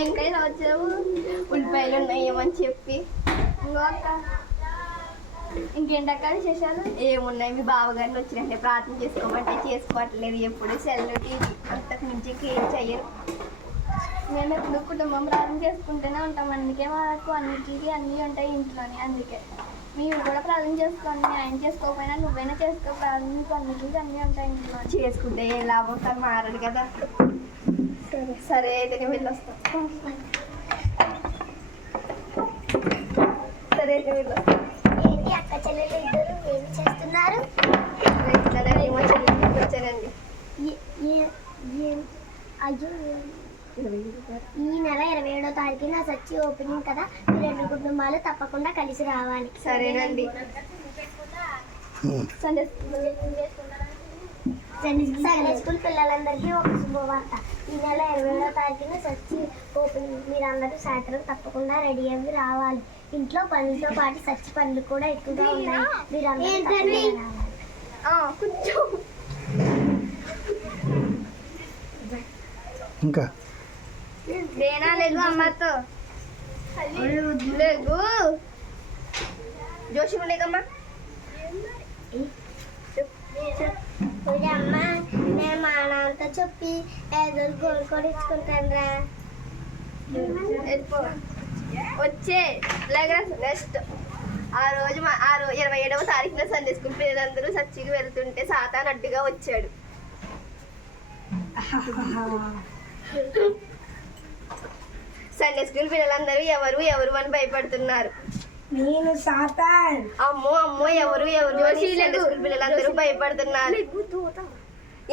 ఎక్కడైనా వచ్చావు ఉల్లిపాయలు ఉన్నాయేమని చెప్పి ఇంకేంటక్క విశేషాలు ఏమున్నాయి. మీ బావగారిని వచ్చినట్టే ప్రార్థన చేసుకోమంటే చేసుకోవట్లేదు. ఎప్పుడు సెల్ టీవీ అంతకు మించి ఏం చెయ్యరు. మేము ఎప్పుడు కుటుంబం ప్రార్థన చేసుకుంటూనే ఉంటాం. అందుకే మాకు అన్నిటికీ అన్నీ ఉంటాయి ఇంట్లోనే. అందుకే మీరు కూడా ప్రార్థన చేసుకోండి. ఆయన చేసుకోకపోయినా నువ్వైనా చేసుకో ప్రార్థన. నీకు అన్నిటికీ అన్నీ ఉంటాయి ఇంట్లో. చేసుకుంటే ఏ లాభం సార్ మారదు కదా. సరే అయితే నేను వెళ్ళొస్తాను. సరే అయితే వెళ్ళొస్తాను. ఏంటి అక్క చెల్లెలు ఇద్దరు ఏమి చేస్తున్నారు? వచ్చానండి. అయ్యో ఈ నెల 27వ తారీఖున సచ్చి ఓపెనింగ్ కదా. ఈ 2 కుటుంబాలు తప్పకుండా కలిసి రావాలి. సరేనండి. సండే స్కూల్ పిల్లలందరికీ ఒక శుభవార్త. ఈ నెల 27వ తారీఖున సచ్చి ఓపెనింగ్. మీరందరూ సాయంత్రం తప్పకుండా రెడీ అయ్యి రావాలి. ఇంట్లో పనులతో పాటు సచ్చి పనులు కూడా ఎక్కువగా ఉన్నాయి. మీరందరూ కొంచెం ఇంకా లేదు అమ్మతో లేదు జోషి లేకమ్మా. అమ్మ నేను మా నాన్నతో చెప్పి ఏదో గోల్ కూడా ఇచ్చుకుంటాను రా. వచ్చే నెక్స్ట్ ఆ రోజు 27వ తారీఖున సండే స్కూల్ పిల్లలందరూ సచ్చికి వెళ్తుంటే సాతాన్ అడ్డుగా వచ్చాడు. సండే స్కూల్ పిల్లలందరూ ఎవరు ఎవరు అని భయపడుతున్నారు. నేను సాతాన్. అమ్మో అమ్మో ఎవరు ఎవరు సండే స్కూల్ పిల్లలందరూ భయపడుతున్నారు.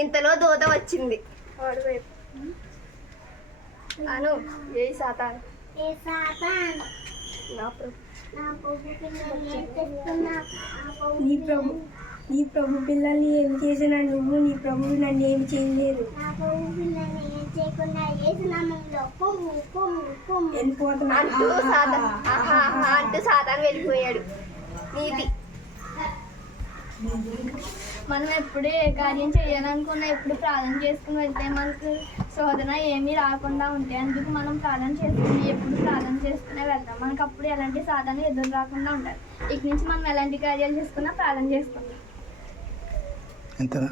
ఇంతలో దూత వచ్చింది. అను ఏ సాతాన్ నీ ప్రభు పిల్లల్ని ఏం చేసినా నువ్వు నీ ప్రభువు నన్ను ఏం చేయలేదు. అంటూ సాతాన్ వెళ్ళిపోయాడు. నీతి. మనం ఎప్పుడు ఏ కార్యం చేయాలనుకున్నా ఎప్పుడు ప్రార్థన చేసుకుని వెళ్తే మనకు శోధన ఏమీ రాకుండా ఉంటాయి. అందుకు మనం ప్రార్థన చేసుకుని ఎప్పుడు ప్రార్థన చేసుకునే వెళ్తాం. మనకు అప్పుడు ఎలాంటి సాధన ఎదురు రాకుండా ఉంటాయి. ఇక నుంచి మనం ఎలాంటి కార్యాలు చేసుకున్నా ప్రార్థన చేసుకుంటాం. అంతేనా?